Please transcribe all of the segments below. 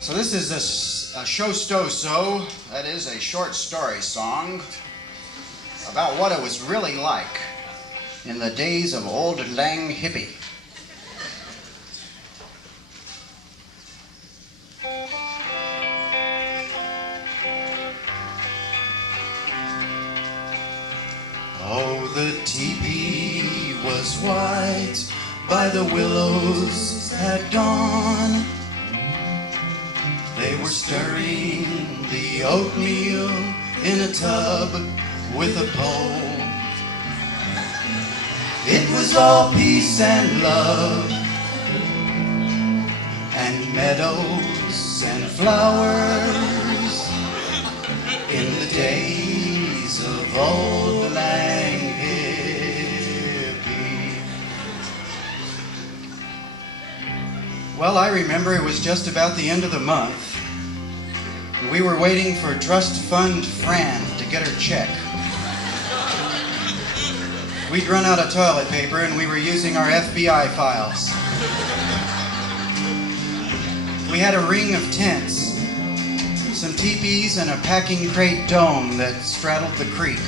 So this is a show-sto-so, that is a short story song about what it was really like in the days of old lang hippie. Oh, the teepee was white by the willows at dawn. They were stirring the oatmeal in a tub with a pole. It was all peace and love, and meadows and flowers in the days of old lang hippie. Well, I remember it was just about the end of the month. We were waiting for Trust Fund Fran to get her check. We'd run out of toilet paper and we were using our FBI files. We had a ring of tents, some teepees and a packing crate dome that straddled the creek.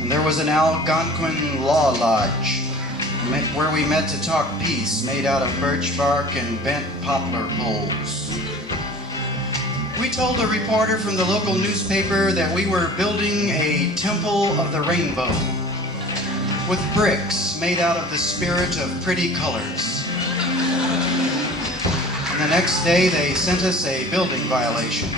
And there was an Algonquin law lodge where we met to talk peace, made out of birch bark and bent poplar poles. We told a reporter from the local newspaper that we were building a temple of the rainbow with bricks made out of the spirit of pretty colors. And the next day they sent us a building violation.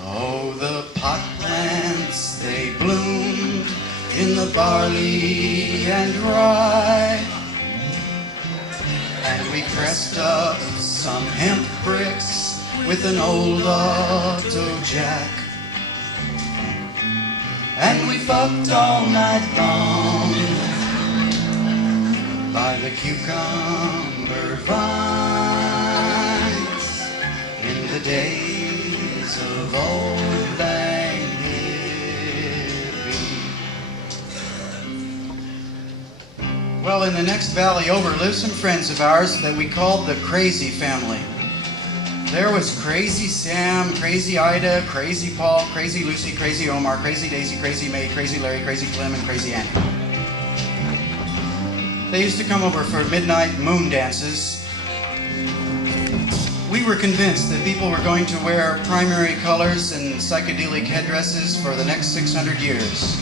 Oh, the pot plants, they bloomed in the barley and rye. And we pressed up some hemp bricks with an old auto jack. And we fucked all night long by the cucumber vines in the days of old lang hippie. Well, in the next valley over lived some friends of ours that we called the Crazy Family. There was Crazy Sam, Crazy Ida, Crazy Paul, Crazy Lucy, Crazy Omar, Crazy Daisy, Crazy May, Crazy Larry, Crazy Clem, and Crazy Annie. They used to come over for midnight moon dances. We were convinced that people were going to wear primary colors and psychedelic headdresses for the next 600 years.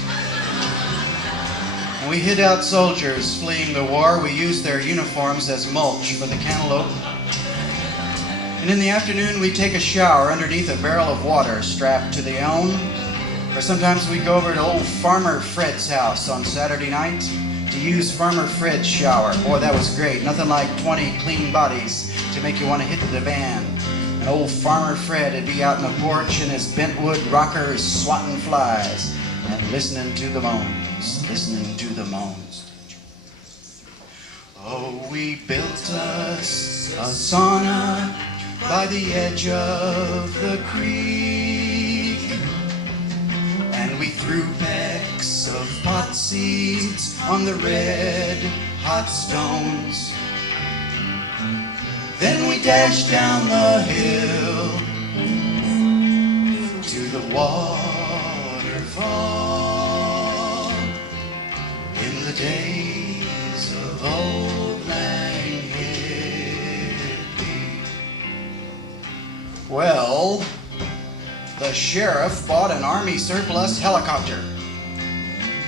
When we hid out soldiers fleeing the war, we used their uniforms as mulch for the cantaloupe. And in the afternoon, we'd take a shower underneath a barrel of water strapped to the elm. Or sometimes we'd go over to old Farmer Fred's house on Saturday night to use Farmer Fred's shower. Boy, that was great. Nothing like 20 clean bodies to make you want to hit the van. And old Farmer Fred would be out on the porch in his bentwood rocker swatting flies and listening to the moans, listening to the moans. Oh, we built us a sauna by the edge of the creek, and we threw pecks of pot seeds on the red hot stones. Then we dashed down the hill to the waterfall in the days of old lang hippie. Well, the sheriff bought an army surplus helicopter.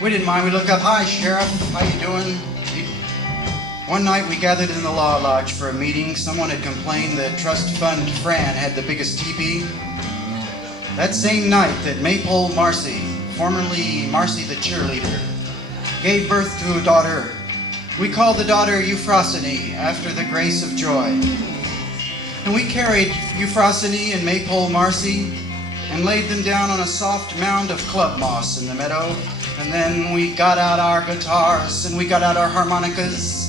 We didn't mind. We looked up, "Hi, Sheriff, how you doing?" One night we gathered in the law lodge for a meeting. Someone had complained that Trust Fund Fran had the biggest teepee. That same night that Maypole Marcy, formerly Marcy the cheerleader, gave birth to a daughter. We called the daughter Euphrosyne after the grace of joy. And we carried Euphrosyne and Maypole Marcy and laid them down on a soft mound of club moss in the meadow. And then we got out our guitars and we got out our harmonicas,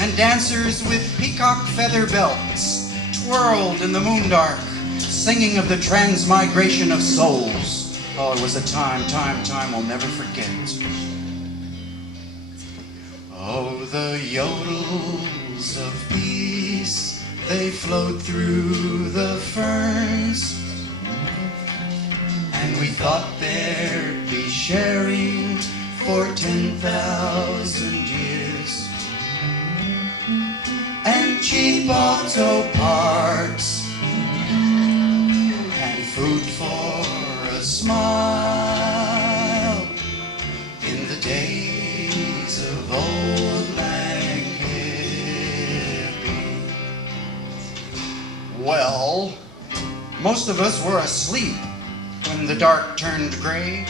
and dancers with peacock feather belts twirled in the moondark, singing of the transmigration of souls. Oh, it was a time we'll never forget. Oh, the yodels of peace they flowed through the ferns, and we thought there'd be sharing for 10,000 years, and cheap auto parts, and food for a smile in the days of old Lang Hippie. Well, most of us were asleep when the dark turned gray,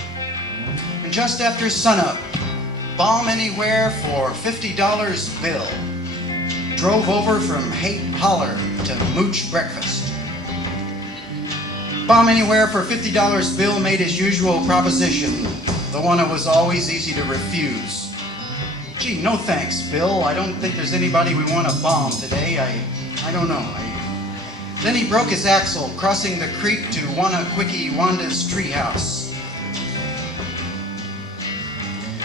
and just after sunup, Bomb Anywhere for $50 bill drove over from Haight Holler to Mooch Breakfast. Bomb Anywhere for $50 bill made his usual proposition, the one that was always easy to refuse. Gee, no thanks, Bill. I don't think there's anybody we want to bomb today. I don't know. Then he broke his axle, crossing the creek to Wanna Quickie Wanda's treehouse.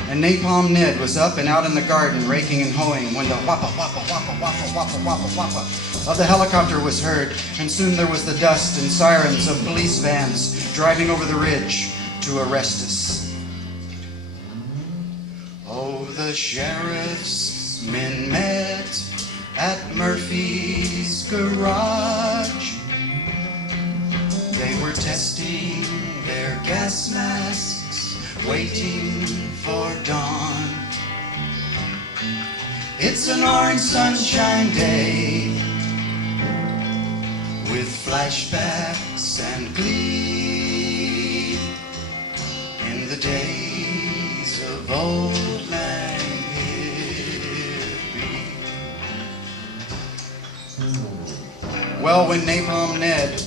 And Napalm Ned was up and out in the garden, raking and hoeing, when the wappa, wappa, wappa, wappa, wappa, wappa, wappa of the helicopter was heard, and soon there was the dust and sirens of police vans driving over the ridge to arrest us. Oh, the sheriff's men met at Murphy's garage. They were testing their gas masks, waiting for dawn. It's an orange sunshine day with flashbacks and glee in the days of old Lang Hippie. Well, when Napalm Ned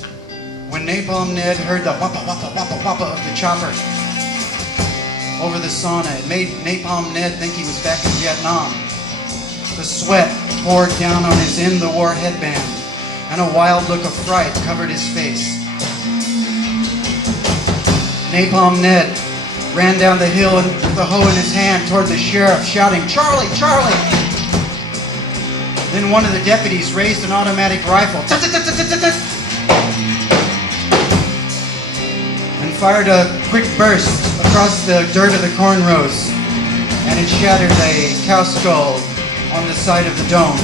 heard the wappa wappa wappa wappa of the chopper over the sauna, it made Napalm Ned think he was back in Vietnam. The sweat poured down on his in-the-war headband, and a wild look of fright covered his face. Napalm Ned ran down the hill with the hoe in his hand toward the sheriff, shouting, "Charlie, Charlie!" Then one of the deputies raised an automatic rifle and fired a quick burst across the dirt of the corn rows, and it shattered a cow skull on the side of the dome.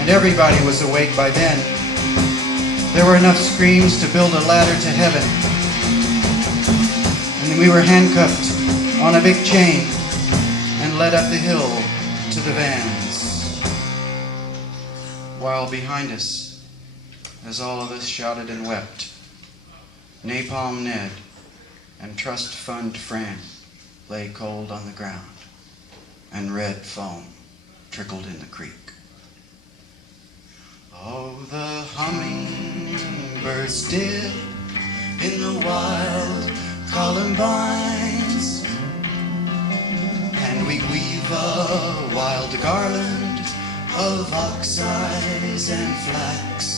And everybody was awake by then. There were enough screams to build a ladder to heaven. And we were handcuffed on a big chain and led up the hill to the vans. While behind us, as all of us shouted and wept, Napalm Ned and Trust Fund Fran lay cold on the ground, and red foam trickled in the creek. Oh, the hummingbirds dip in the wild columbines, and we weave a wild garland of ox eyes and flax.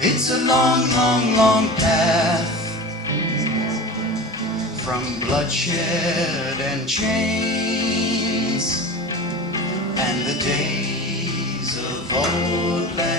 It's a long, long, long path from bloodshed and chains and the days of old Lang